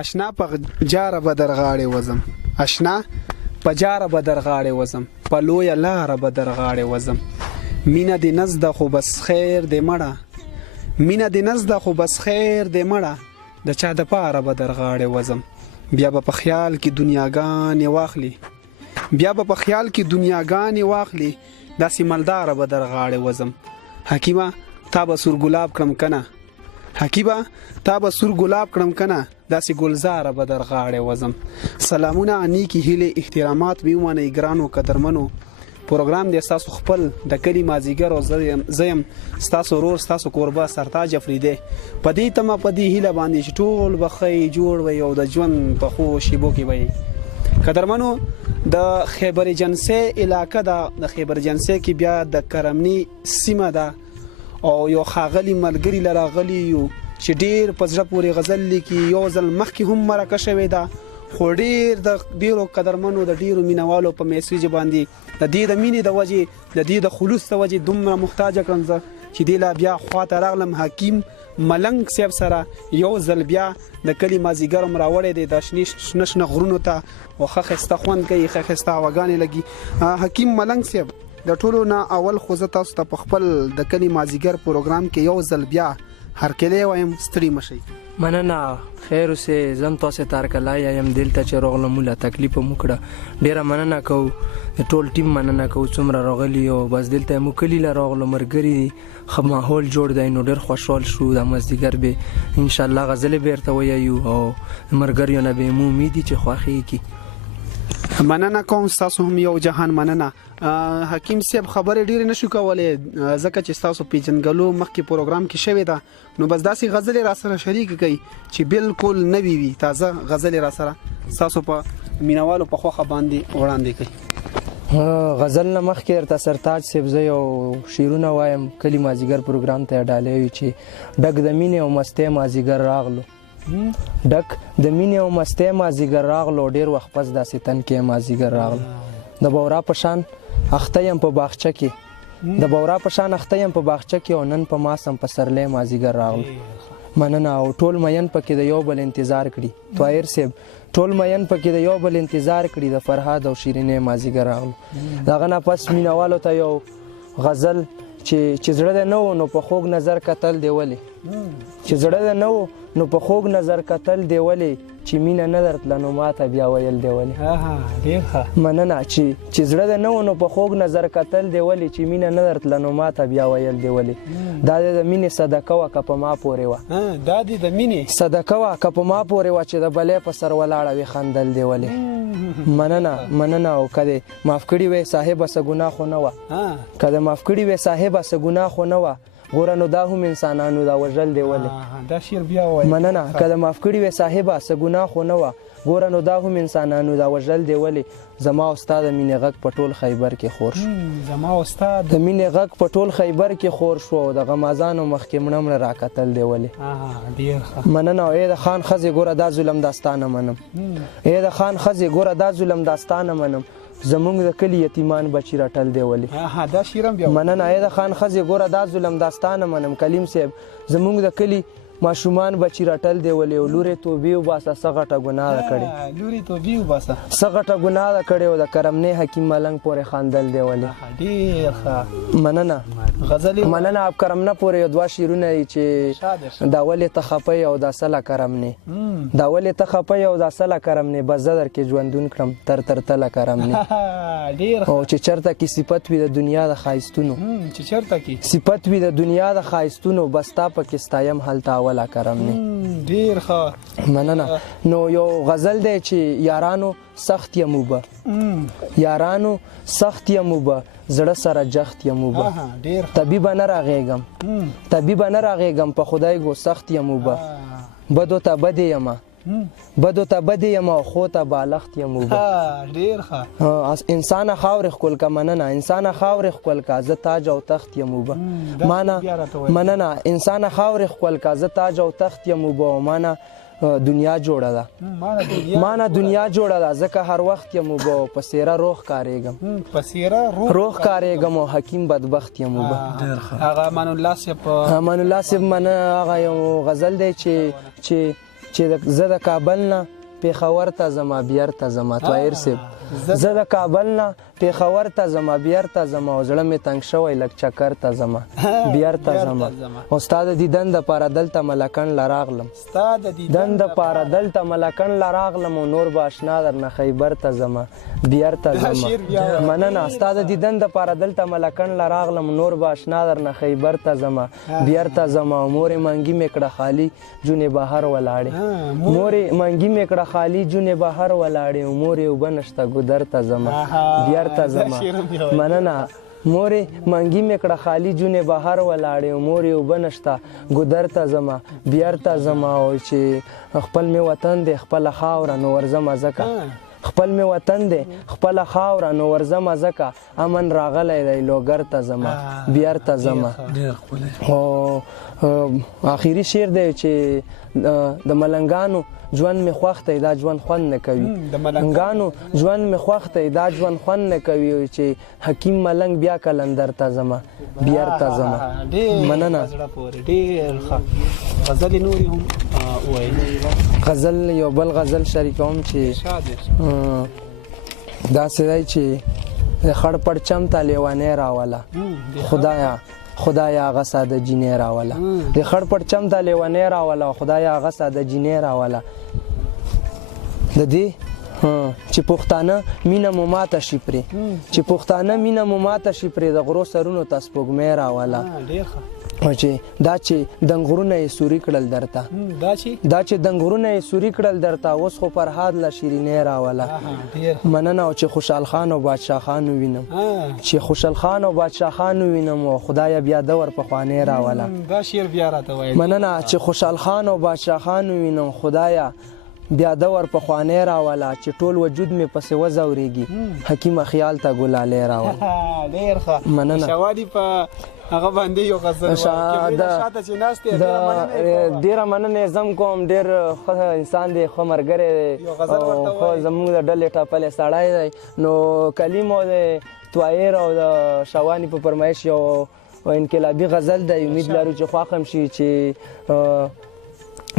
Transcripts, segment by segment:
اشنا په جاره به در غاړې وزم، اشنا په جاره به در غاړې وزم، په لویه لاره به در غاړې وزم. مینه دې نزده خو بس خیر دې مړه، مینه دې نزده خو بس خیر دې مړه، د چا د پاره به در غاړې وزم. بیا به په خیال کې دنیاګانې واخلي، بیا به په خیال کې دنیاګانې واخلي، داسې مالداره به در غاړې وزم. حکیمه تا به سور ګلاب کړم کنه، حکیمه تا به سور ګلاب کړم کنه، داسې ګلزاره به در غاړې وزم. سلامونه، نیکی هیلې احترامات مې ومنئ ګرانو قدرمنو. پروګرام دی ستاسو خپل د کلي مازیګر او زیم ستاسو ورور ستاسو کوربه سرتاج افریدی. په دې تمه په دې هیله باندې چې ټول به ښه جوړ وي او د ژوند په ښو شیبو کې وي. قدرمنو، د خیبر جنسي علاقه ده، د خیبر جنسي کې بیا د کرمنی سیمه ده او یو ښاغلي ملګري لراغلي یو چې ډیر په زړه پورې غزل لیکي. یو ځل مخکې هم مرکه شوې ده، خو ډیرو قدرمنو د ډیرو مینوالو په میسیج باندې د دې د مینې د وجې د دې د خلوص د وجې دومره محتاج کړم چې دی لا بیا خواته راغلم. حکیم ملنګ صاحب سره یو ځل بیا د کلي مازیګر راوړی دی د شنه غرونو ته او ښه ښایسته خوند کوي، ښه ښایسته هواګانې لګي. حکیم ملنګ صاحب، د ټولو نه اول خو زه تاسو ته په خپل د کلي مازیګر پروګرام کې یو ځل بیا هرکلی وایم، ستړي مشئ. مننه، خیر اوسې. زم تاسو تارکلای یم دلته چې راغلم، مولا تکلیف مو کړه، ډیره مننه کوو. ټول ټیم مننه کوو څومره راغلی او بس دلته مو کلی لا راغلو، مرګري خو ماحول جوړ دی نو ډیر خوشحال شو. د مازدیګر به ان شاء الله غزل بیرته وایو او مرګریو نه به مو امید چې خوخي کی. مننه کوم، تاسو هم یو جهان مننه. حکیم صاحب خبره ډیر نشو کولای ځکه چې تاسو پیجنګلو مخکې پروګرام کې شوی دا، نو بس داسې غزل را سره شریک کړي چې بالکل نوی وي، تازه غزل را سره تاسو په مینوالو په خوخه باندې وړاندې کړي. غزل نه مخکې ارته سرتاج صاحب زه یو شیرونه وایم کلی مازیګر پروګرام ته ډالې وي چې ډک د مینې او مستۍ مازیګر راغلو، ډک د مینې او مستۍ مازیګر راغلو، ډیر وخت پس داسې تن کې مازیګر راغلو. د بورا په شان اخته یم په باغچه کې، د بورا په شان اخته یم په باغچه کې او نن په ماسم په سرلې مازیګر راغلو. مننه. او ټول مین پکې د یو بل انتظار کړي، طاهر صاحب ټول مین پکې د یو بل انتظار کړي، د فرهاد او شیرینې مازیګر راغلو. دغه نه پس مینوالو ته یو غزل چې زړه د نو نو په خوږ نظر کتل دی ولې، چې زړه د نو نو په خوږ نظر کتل دی ولې، چې مینه نه درتله نو ماته بیا ویل دی ولې. ډیر ښه. مننه. چې زړه د نو نو په خوږ نظر کتل دی ولې، چې مینه نه درتله نو ماته بیا ویل دی ولې. دا د مینې صدقه وه که په ما پورې وه، دا د مینې صدقه وه که په ما پورې وه، چې د بلې په سر ولاړه وي خندل دی ولې. مننه. او که دې معاف کړي وې صاحبه څه ګناه خو نه وه، که د معاف کړي وې صاحبه څه ګناه خو نه وه، ګوره نو دا هم انسانانو دا وژل دی ولې. دا شعر بیا وایي. مننه. که د معاف کړي وې صاحبه څه ګناه خو نه وه، ګوره نو دا هم انسانانو دا وژل دی ولې. زما او ستا د مینې غږ په ټول خیبر کې خور شو، زما او ستا د مینې غږ په ټول خیبر کې خور شو، د غمازانو مخکې مړه راکتل دی ولې. ډیر ښه. مننه. ای د خان ښځې ګوره دا ظلم داستانه منم، ای د خان ښځې ګوره دا ظلم داستانه منم، زمونږ د کلی یتیمان بچی رټل دی ولې. دا شیرم بیا. مننه. ای د خان ښځې ګوره دا ظلم داستانه منم، کلیم صاحب زمونږ د کلی ماشومان بچی رټل دی ولې. او لورې توبې وباسه څه غټه ګناه ده کړې، لورې توبې وباسه څه غټه ګناه ده کړې، او د کرمنې حکیم ملنګ پورې خاندل دی ولې. ډیر ښه. مننه. غزل. مننه. اب کرمنه پورې یو دوه شیرونه چې دا ولې ته خپه او دا سله کرمنې، دا ولې ته خپه او دا سله کرمنې، بس زه درکې ژوندون کړم تر تله کرمنې. ډیر ښه. او چې چرته کې صفت وي د دنیا د ښایستونو، چې چرته کې صفت وي د دنیا د ښایستونو، بس تا پکې ستایم هلته اوله کرمنې. ډیر ښه. مننه. نو یو غزل دی چې یارانو سخت یمو به، یارانو سخت یمو به، زړه سره جخت یمو به، طبیبه نه راغېږم، طبیبه نه راغېږم، په خدای ګو سخت یمو به، بدو ته بدې یمه، بدو ته بدې یم او خو ته بالښت یم اوبه. ډېر ښه. انسانه خاورې ښکل که مننه، انسانه خاورې ښکل که زه تاج او تخت یم اوبه. مننه. انسانه خاورې ښکل که زه تاج او تخت یم اوبه، او مانه دنیا جوړه ده، مانه دنیا جوړه ده، ځکه هر وخت یم اوبه، او په څېره روح کارېږم، په څېره روح کارېږم، او حکیم بدبخت یم اوبه. هغه امان الله صاحب، امان الله صاحب هغه یو غزل دی چې چې زه د کابل نه پېښور ته ځم بیرته ځم طاهر صاحب زه د کابل نه پېښور ته ځم بیرته ځم او زړه مې تنګ شوی لږ چکر ته ځم بیرته ځم او ستا د دیدن دپاره دلته ملکنډ له راغلم دن دپاره دلته ملکنډ له راغلم او نور به اشنا درنه خیبر ته ځم بیرته ځم مننه ستا د دیدن دپاره دلته ملکنډ له راغلم نور به اشنا درنه خیبر ته ځم بیرته ځم او مورې منګي مې کړه خالي جونې بهر ولاړې مورې منګي مې کړه خالي جونې بهر ولاړې او مورې اوبه نشته ګودر ته ځم بیرته ځم مننه مورې منګي مې کړه خالي جونې بهر ولاړې او مورې اوبه نشته ګودر ته ځم بیرته ځم او چې خپل مې وطن دی خپله خاوره نو ورځمه ځکه خپل مې وطن دی خپله خاوره نو ورځمه ځکه امن راغلی دی لوګر ته ځم بیرته ځم او آخري شعر دی چې د ملنګانو ژوند مې خوښ دی دا ژوند خوند نه کوي ملنګانو ژوند مې خوښ دی دا ژوند خوند نه کوي چې حکیم ملنګ بیا کلندر ته ځم بیرته ځم مننه غزل یو بل غزل شریکوم چې داسې دی چې د خړ پرچم ته لیوانې راوله خدایا هغه ساده جینۍ راوله د خړ پرچم ته لیوانې راوله خدایا هغه ساده جینۍ راوله د دې چې پښتانه مینه مو ماته شي پرې چې پښتانه مینه مو ماته شي پرې د غرو سرونو ته سپوږمۍ راوله او چې دا چې دنګغرونه یې سوري کړل درته دا چې دنګغرونه یې سوري کړل درته اوس خو فرهاد له شیرینۍ راوله مننه او چې خوشحال خان او بادشاه خان ووینم چې خوشحال خان او بادشاه خان ووینم او خدایه بیا دور پخوانی راوله مننه چې خوشحال خان او بادشاه خان ووینم خدایه بیا دور پخوانی راوله چې ټول وجود مې پسې وځورېږي حکیمه خیال ته ګلالۍ راوله مننه هغه باندې یو غزل شاته چې ناست ډیره مننه زم کوم ډیر انسان دی خو مرګره خو زموږ د ډلې ټاپلې سړی دی نو کلیم او د طاهر او د شوانی په فرمایش یو انقلابي غزل دی امید لرو چې خوښم شي چې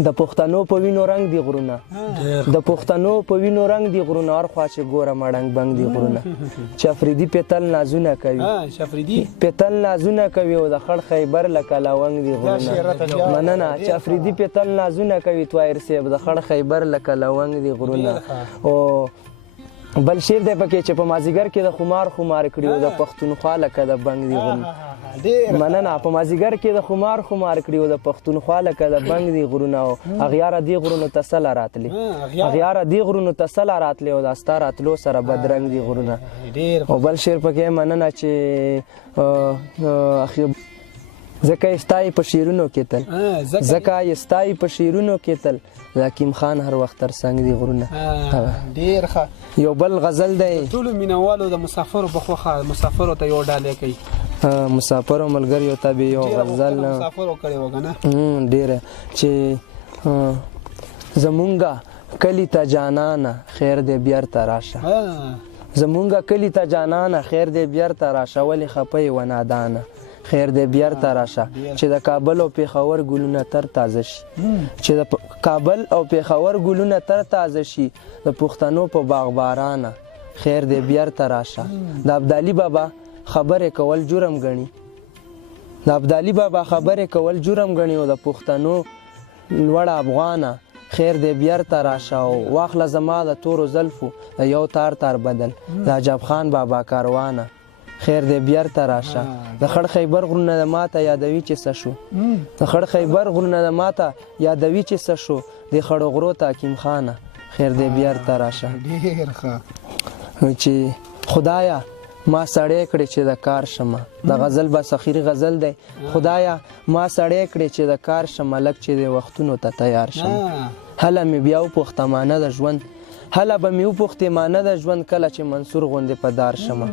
د پښتنو په وینو رنگ دی غرونه د پښتنو په وینو رنگ دی غرونه هر خوا چې ګوره مړنګ بنګ دی غرونه چې افریدي پیتل نازونه کوي پیتل نازونه کوي او د خړ خیبر لکه لونګ دی غرونه مننه چې افریدي پیتل نازونه کوي طاهر صاحب د خړ خیبر لکه لونګ دی غرونه او بل شعر دی پکې چې په مازیګر کې د خمار کړي او د پښتونخوا لکه د بنګ دی غرونه مننه په مازیګر کې د خمار کړي او د پښتونخوا لکه د بنګ دی غرونه او اغیاره دی غرونو ته سله راتلي اغیاره دی غرونو ته سله راتلي او د ستا راتلو سره بدرنګ دی غرونه او بل شعر پکې مننه چې ځکه یې ستایي په شعرونو کې تل ځکه یې ستایي په شعرونو کې تل حکیم خان هر وخت تر څنګ دی غرونه ډیر ښه یو بل غزل دی ټولو مینوالو د مسافرو په خوښه مسافرو ته یو ډالۍ کوي مسافرو ملګریو ته به یو غزل مسافرو کړی و کنه ډیره چې زمونږه کلی ته جانانه خیر دې بیرته راشه زمونږه کلی ته جانانه خیر دې بیرته راشه ولې خپه و نادانه خیر دې بیرته راشه چې د کابل او پېښور ګلونه تر تازه شي چې د کابل او پېښور ګلونه تر تازه شي د پښتنو په باغبارانه خیر دې بیرته راشه د ابدالي بابا خبرې کول جرم ګڼي د ابدالي بابا خبرې کول جرم ګڼي او د پښتنو لوړ افغانه خیر دې بیرته راشه او واخله زما د تورو زلفو د یو تار بدل د عجب خان بابا کاروانه خیر دې بیرته راشه د خړ خیبر غرونه د ماته یادوي چې څه شو د خړ خیبر غرونه د ماته یادوي چې څه شو د خړو غرو ته حکیم خانه خیر دې بیرته راشه ډیر ښه چې خدایا ما سړی کړې چې د کار شمه د غزل بس اخیری غزل دی خدایا ما سړی کړې چې د کار شمه لږ چې د وختونو ته تیار شم هله مې بیا وپوښتمانه د ژوند هله به مې وپوښتمانه د ژوند کله چې منصور غوندې په دار شمه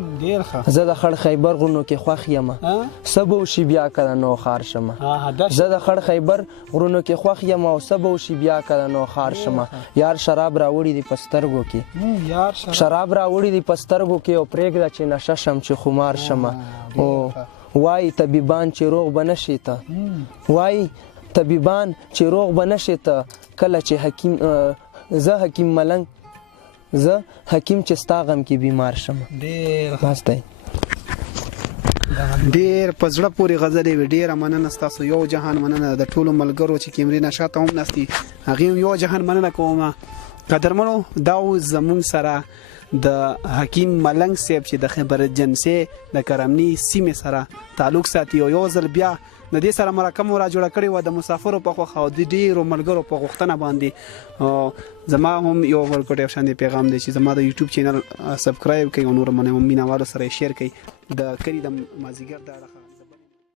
زه د خړ خیبر غرونو کې خوښ یمه څه به وشي بیا کله نو خار شمه زه د خړ خیبر غرونو کې خوښ یمه او څه به وشي بیا کله نو خار شمه یار شراب راوړي دي په سترګو کې شراب راوړي دي په سترګو کې او پرېږده چې نشه شم چې خمار شمه او وایي طبیبان چې روغ به نشي ته وایي طبيبان چې روغ به نشي ته کله چې حکیم زه حکیم ملنګ زه حکیم چې ستا غم کې بیمار شم بس دی ډیر په زړه پورې غزلې وي. ډیره مننه ستاسو، یو جهان مننه د ټولو ملګرو چې کیمرې نشاته هم نستي هغه یو جهان مننه کوم. قدرمنو دا زمون سره د حکیم ملنګ صاحب چې د خبر جنسي د کرمنی سیمه سره تعلق ساتي او یو ځل بیا د دې سره مرکه را جوړ کړی و د مسافرو په خو خو د ډیرو ملګرو په غوښتنه باندې زما هم یو ورکوټ شان پیغام دی چې زما د یوټیوب چینل سبسکرایب کړئ او نور منه مینه والو سره شیر کړئ د کړي د مازیګر دا